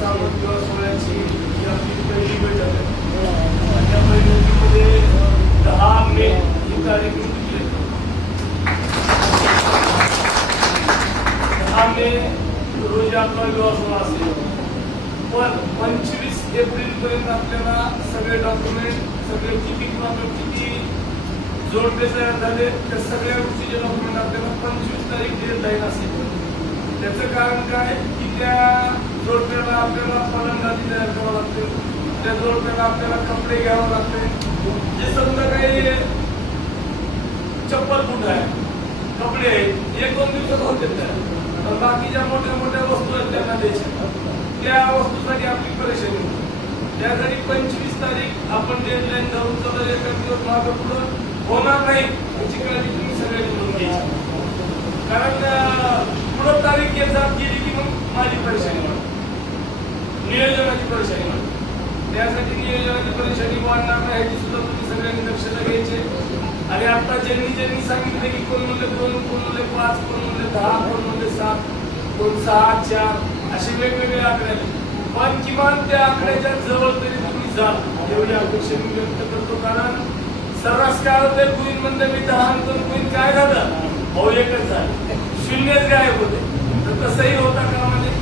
सावंत किंवा सोहळ्याची ही आपली पहिली बैठक आहे. आणि त्या बैठकीमध्ये 10 मे ही तारीख निवडली आहे. 10 मे रोजी आपला विवाह सोहळा असेल, पण 25 एप्रिल पर्यंत आपल्याला सगळे डॉक्युमेंट, सगळे किती जोडपे तयार झाले त्या सगळ्या गोष्टीचे डॉक्युमेंट आपल्याला 25 तारीख डेडलाईन असेल. त्याचं कारण काय की त्या जोडप्याला आपल्याला फलंदाजी तयार करावं लागते, त्या जोडप्याला आपल्याला कपडे घ्यावं लागते. जे समजा काही चप्पल बूट आहे, कपडे आहेत, 1-2 दिवसात होते त्या, पण बाकीच्या मोठ्या मोठ्या वस्तू आहेत त्यांना द्यायच्या, त्या वस्तूसाठी आपली परेशानी होती. त्यासाठी 25 तारीख आपण डेडलाईन धरून चालू, एका दिवस मागं पुढं होणार नाही याची काळजी तुम्ही सगळ्यांनी घेऊन घ्यायची. कारण पुढं तारीख येत जात गेली की मग माझी परेशानी वाढते, नियोजनाची परेशानी वाढते. त्यासाठी नियोजनाची परेशानी वाढणार नाही याची सुद्धा तुम्ही सगळ्यांनी दक्षता घ्यायची. आणि आता ज्यांनी सांगितले की कोण म्हणले 2, कोण म्हणले 5, कोण म्हणले 10, कोण म्हणले 7, कोण 6, 4 असे वेगवेगळे आकडे आले, पण किमान त्या आकड्याच्या जवळ तरी तुम्ही जा एवढी अपेक्षा मी व्यक्त करतो. कारण सर्रास काय होते, कुईन म्हणते मी 10 अंतर कुईन काय झालं, भाऊ एकच झालं, 0च गायब होते. तर तसंही होता कामाने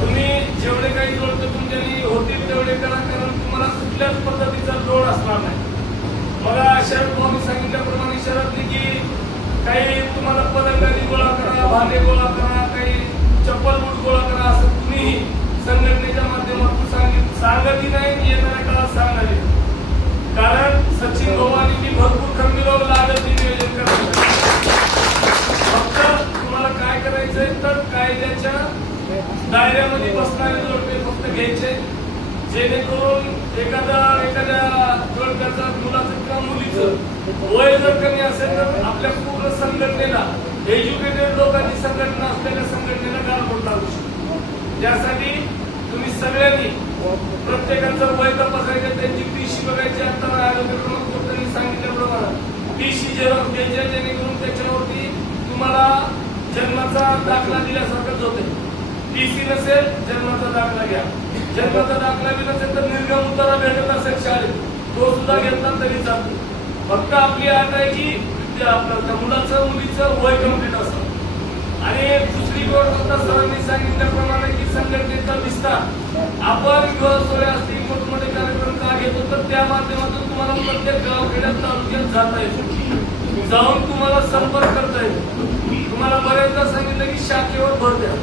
तुम्ही जेवढे काही जोडतो तुमच्यानी होतील तेवढे करा, कारण तुम्हाला कुठल्याच पद्धतीचा लोड असणार नाही. मला शरद भाऊनी सांगितल्याप्रमाणे शरदने की काही तुम्हाला पलंगाची गोळा करा, भांडे गोळा करा, काही चप्पल बूट गोळा करा, असं तुम्ही संघटनेच्या माध्यमातून सांगतही नाही, येणाऱ्या काळात सांगणार. कारण सचिन भावानी मी भरपूर खंबीराव लागत नियोजन करायचं. फक्त तुम्हाला काय करायचंय तर कायद्याच्या दायऱ्यामध्ये बसणारे जोडपे फक्त घ्यायचे, जेणेकरून एखाद्या जोडप्याचा मुलाचं किंवा मुलीचं वय जर कमी असेल तर आपल्या पूर्ण संघटनेला, एज्युकेटेड लोकांची संघटना असलेल्या संघटनेला गालबोट लागू शकतो. त्यासाठी तुम्ही सगळ्यांनी प्रत्येकाचं वय तपासायचं, त्यांची टीसी बघायची. आता आयोजकांनी सांगितल्याप्रमाणे टीसी झेरॉक्स घ्यायचे, जेणेकरून त्याच्यावरती तुम्हाला जन्माचा दाखला दिल्यासारखंच होते. टीसी नसेल जन्माचा दाखला घ्या, जन्माचा दाखला बी नसेल तर निर्गम उतारा भेटत असेल शाळेत, तो सुद्धा घेतला तरी चालतो. फक्त आपली अट आहे की आपलं मुलाचं मुलीचं वय कम्प्लीट असावं. आणि दुसरी गोष्ट सरांनी सांगितल्याप्रमाणे की संघटनेचा विस्तार आपण विवाह सोहळे असतील, मोठमोठे कार्यक्रम का घेतो तर त्या माध्यमातून तुम्हाला प्रत्येक गावखेड्यात तालुक्यात जाता येतो, जाऊन तुम्हाला संपर्क करता येतो. तुम्हाला बऱ्याचदा सांगितलं की शाखेवर भर द्या.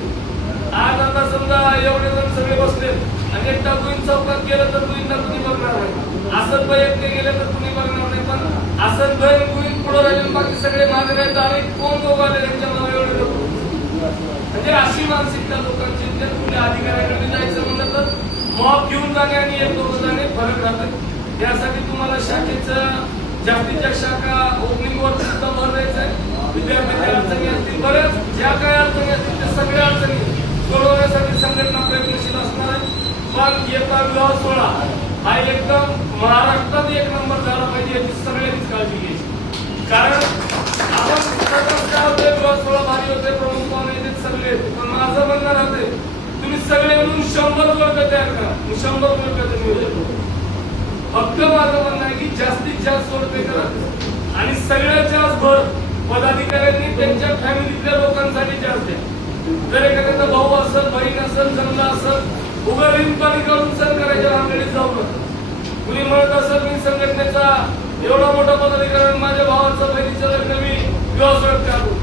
आज आता समजा एवढे जण सगळे बसले आणि एकटा गुईन चौकात गेलं तर गुईनला तुम्ही बघणार नाही, असं प्रयत्न गेले तर तुम्ही बघणार नाही. पण असं गुईन पुढे राहिले, बाकी सगळे मागे राहिले, आणि कोण लोक आले त्यांच्या नाव एवढे लोक. म्हणजे अशी मानसिकता लोकांची. जर कुठल्या अधिकाऱ्याकडे जायचं म्हणलं तर मॉब घेऊन जाणे आणि एक दोघं जाणे फरक राहतात. त्यासाठी तुम्हाला शाखेचं जास्तीत जास्त शाखा ओपनिंगवर सुद्धा भर द्यायचं आहे. विद्यार्थ्यांच्या अडचणी असतील, बऱ्याच ज्या काही अडचणी असतील त्या सगळ्या अडचणी सोडवण्यासाठी संघटना प्रयत्नशील असणार आहे. पण येता विवाह सोहळा हा एकदम महाराष्ट्रात 1 नंबर झाला पाहिजे याची सगळ्यांनीच काळजी घ्यायची. कारण आपण काय होते, विवाह सोहळा भारी होते, प्रमुख पाहुणे येते सगळे, पण माझं म्हणणं राहते तुम्ही सगळे मिळून 100 जोडपे तयार करा, 100 जोडप्याचं नियोजन. फक्त माझं म्हणणं आहे की जास्तीत जास्त जोडपे करा आणि सगळ्यात जास्त भर पदाधिकाऱ्यांनी त्यांच्या फॅमिलीतल्या लोकांसाठी जास्त द्या. जर एखाद्याचा भाऊ असेल, बहीण असेल, जमला असेल, उभं रिंपाणी करून सण करायच्या भानगडीत जाऊ नका. कुणी म्हणत असेल मी संघटनेचा एवढा मोठा पदाधिकारी, माझ्या भावाचं बहिणीचं लग्न मी विवाह सोहळ्यात काढू.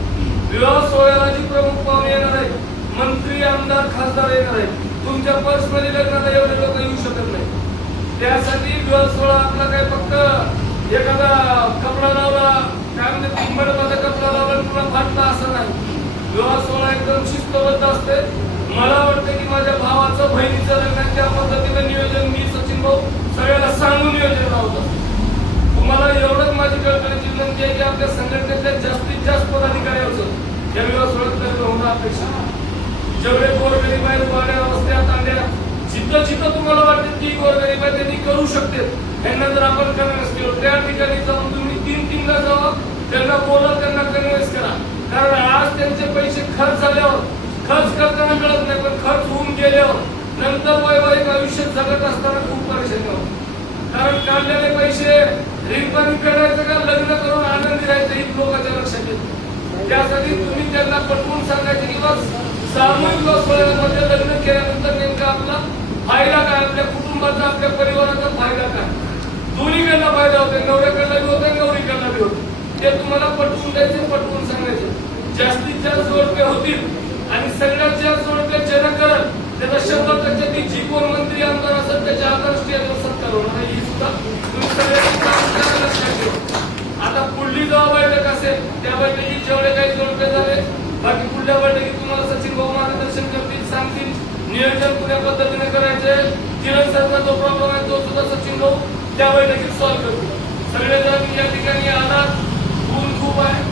विवाह सोहळ्याला जी प्रमुख पाहुणे येणार आहेत, मंत्री, आमदार, खासदार येणार आहेत. तुमच्या पर्सनली लग्नाला एवढे लोक येऊ शकत नाही. त्यासाठी विवाह सोहळा आपला काय फक्त एखादा कपडा लावला, काय म्हणते तिंबडमध्ये कपडा लावला पुन्हा फाटला असं नाही. विवाह सोहळा एकदम शिस्तबद्ध असते. मला वाटतं की माझ्या भावाचं बहिणीचं लग्न त्या पद्धतीनं नियोजन मी सचिन भाऊ सगळ्याला सांगून नियोजन लावत असतो. तुम्हाला एवढंच माझी कळकळीची विनंती आहे की आपल्या संघटनेतल्या जास्तीत जास्त पदाधिकाऱ्यांचं या विवाह सोहळ्यात होणं अपेक्षा. जेवढे गोरगरीब आहेत, वाड्या, रस्त्यात, तांड्या, जिथं जिथं तुम्हाला वाटते ती गोरगरीब आहे त्यांनी करू शकते, त्यांना जर आपण कन्व्हिन्स केलं त्या ठिकाणी जाऊन तुम्ही 3-3ला जावा, त्यांना बोला, त्यांना कन्व्हिन्स करा. कारण आज त्यांचे पैसे खर्च झाल्यावर, खर्च करताना कळत नाही, पण खर्च होऊन गेल्यावर नंतर वैवाहिक आयुष्य जगत असताना खूप परेशानी होती. कारण काढलेले पैसे रिंगण करायचं का लग्न करून आनंदी राहायचं ही लोकांच्या लक्षात येते. त्यासाठी तुम्ही त्यांना पटवून सांगायचे की बस सामूहिक सोहळ्यामध्ये लग्न केल्यानंतर नेमका आपला फायदा काय, आपल्या कुटुंबाचा आपल्या परिवाराचा फायदा काय. दोन्हीकडला फायदा होतो, नवऱ्याकडला बी होता नवरीकडला बी होतो. ते तुम्हाला पटवून द्यायचे, पटवून सांगायचे. जास्तीत जास्त जोडपे होतील आणि सगळ्यात जास्त जोडपे ज्यांना करत त्याचा 100% ती जी कोण मंत्री आमदार असेल त्याच्या आंतरराष्ट्रीय सत्कार होणार ही सुद्धा तुम्ही सगळ्यांनी लक्षात ठेवा. आता पुढली जेव्हा बैठक असेल त्या बैठकीत जेवढे काही जोडपे झाले बाकी पुढल्या बैठकीत तुम्हाला सचिन भाऊ मार्गदर्शन करतील, सांगतील नियोजन पुऱ्या पद्धतीने करायचे. किरण सरचा जो प्रॉब्लेम आहे तो सुद्धा सचिन भाऊ त्या बैठकीत सॉल्व्ह करतो. सगळेजण या ठिकाणी आलात. ऊन खूप आहे,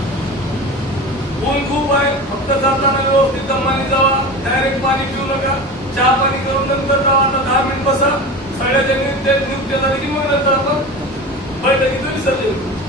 ऊन खूप आहे. फक्त जाताना व्यवस्थित दमाने जावा, डायरेक्ट पाणी पिऊ नका, चहा पाणी करून नंतर जावा. आता 10 मिनिट बसा, सगळ्याच्या नियुक्त्या झाली की मग नंतर आपण बैठकीत विसर्जन करू.